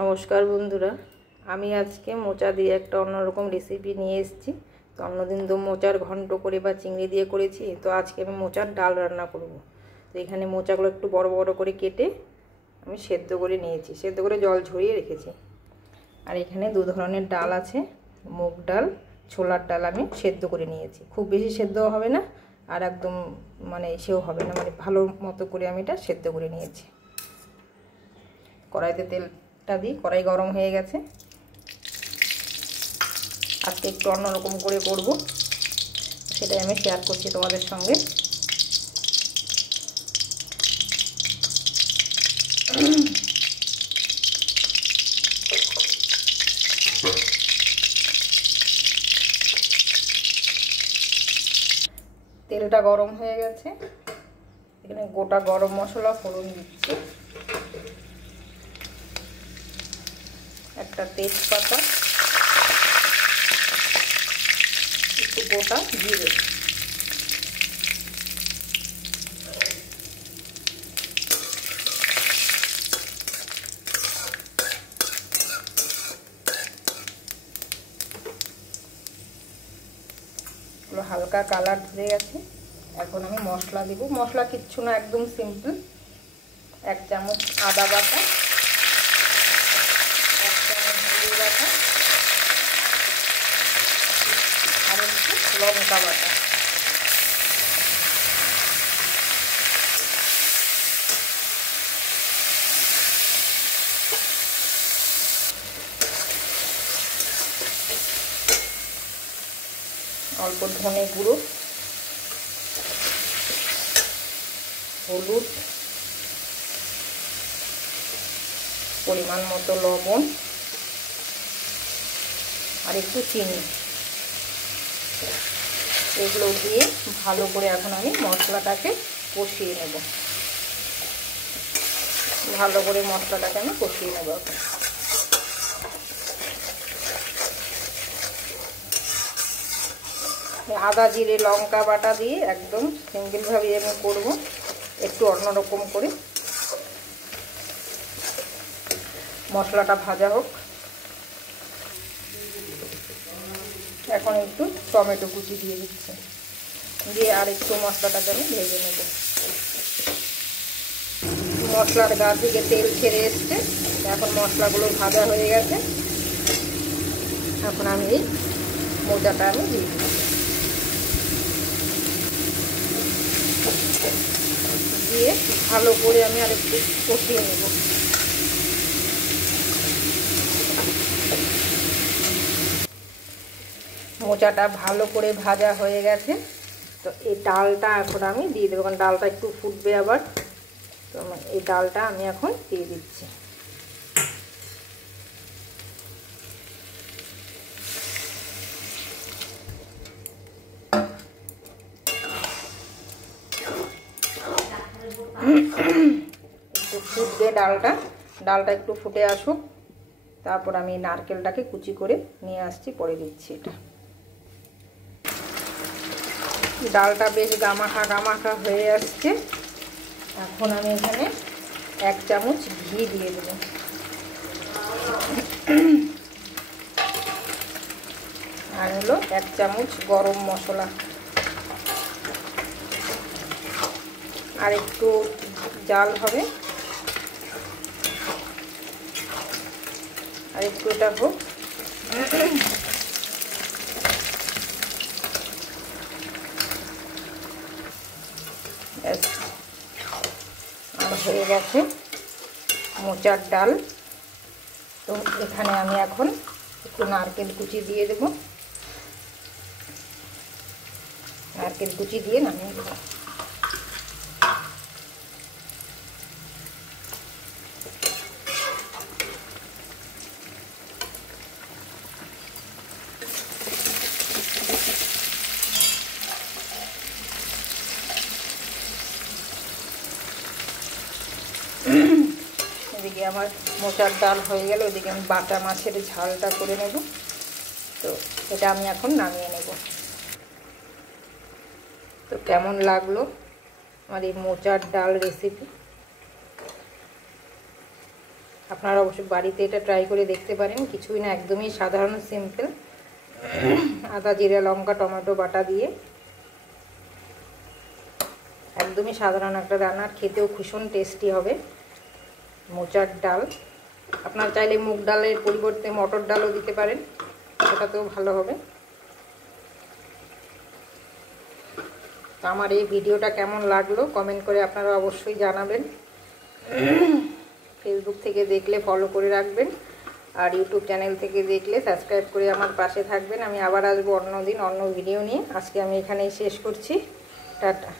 নমস্কার বন্ধুরা, আমি আজকে মোচা দিয়ে একটা অন্যরকম রেসিপি নিয়ে এসেছি। তো অন্যদিন তো মোচার ঘন্ট করে বা চিংড়ি দিয়ে করেছি, তো আজকে আমি মোচার ডাল রান্না করব। তো এখানে মোচাগুলো একটু বড় বড় করে কেটে আমি সেদ্ধ করে নিয়েছি, সেদ্ধ করে জল ঝরিয়ে রেখেছি। আর এখানে দু ধরনের ডাল আছে, মুগ ডাল, ছোলার ডাল আমি সেদ্ধ করে নিয়েছি। খুব বেশি সেদ্ধ হবে না, আর একদম সেও হবে না, ভালো মতো করে আমি এটা সেদ্ধ করে নিয়েছি। কড়াইতে তেলটা দিই, কড়াই গরম হয়ে গেছে। আজকে একটু অন্যরকম করে করব, সেটাই আমি শেয়ার করছি তোমাদের সঙ্গে। তেলটা গরম হয়ে গেছে, এখানে গোটা গরম মশলা ফোড়ন দিচ্ছি, একটা তেজপাতা, একটু গোটা জিরে, হালকা কালার ধরে গেছে। এখন আমি মশলা দেব। মশলা কিচ্ছু না, একদম সিম্পল। 1 চামচ আদা বাটা, 1 চামচ জিরে বাটা, আর একটু লঙ্কা বাটা। অল্প ধনে গুঁড়ো, হলুদ, পরিমাণ মতো লবণ, আর একটু চিনি। এগুলো দিয়ে ভালো করে এখন আমি মশলাটাকে কষিয়ে নেব। ভালো করে মশলাটাকে আমি কষিয়ে নেব। আদা জিরে লঙ্কা বাটা দিয়ে একদম সিম্পলভাবে আমি করব, একটু অন্যরকম করে। মশলাটা ভাজা হোক। এখন একটু টমেটো কুচি দিয়ে দিচ্ছি, দিয়ে আর একটু মশলাটাকে আমি ভেজে নেব। মশলার গা থেকে তেল ছেড়ে এসছে, এখন মশলাগুলো ভাজা হয়ে গেছে। এখন আমি এই মোচাটা আমি দিয়ে দিচ্ছি, দিয়ে ভালো করে আমি আর একটু কষিয়ে নেব। মোচাটা ভালো করে ভাজা হয়ে গেছে। তো এই ডালটা এখন আমি দিয়ে দেবো, কারণ ডালটা একটু ফুটবে আবার। তো এই ডালটা আমি এখন দিয়ে দিচ্ছি। একটু ফুটবে ডালটা একটু ফুটে আসুক, তারপর আমি নারকেলটাকে কুচি করে নিয়ে আসছি, পরে দিচ্ছি। এটা ডালটা বেশ গামাখা গামাখা হয়ে আসছে। এখন আমি এখানে 1 চামচ ঘি দিয়ে দেব, আর হলো 1 চামচ গরম মশলা, আর একটু জাল হবে, আর একটু এটা হোক। আর হয়ে গেছে মোচার ডাল। তো এখানে আমি এখন একটু নারকেল কুচি দিয়ে দেব, নারকেল কুচি দিয়ে নামিয়ে দেব। এদিকে আমার মোচার ডাল হয়ে গেল, ওইদিকে আমি বাটা মাছের ঝালটা করে নেব। তো এটা আমি এখন নামিয়ে নেব। তো কেমন লাগলো আমার এই মোচার ডাল রেসিপি? আপনারা অবশ্যই বাড়িতে এটা ট্রাই করে দেখতে পারেন। কিছুই না, একদমই সাধারণ সিম্পল। আদা জিরা লঙ্কা টমেটো বাটা দিয়ে একদমই সাধারণ একটা রান্নার, খেতেও ভীষণ টেস্টি হবে মোচার ডাল। আপনারা চাইলে মুগ ডালের পরিবর্তে মটর ডালও দিতে পারেন, সেটাতেও ভালো হবে। তো আমার এই ভিডিওটা কেমন লাগলো কমেন্ট করে আপনারা অবশ্যই জানাবেন। ফেসবুক থেকে দেখলে ফলো করে রাখবেন, আর ইউটিউব চ্যানেল থেকে দেখলে সাবস্ক্রাইব করে আমার পাশে থাকবেন। আমি আবার আসবো অন্য দিন অন্য ভিডিও নিয়ে। আজকে আমি এখানেই শেষ করছি। টাটা।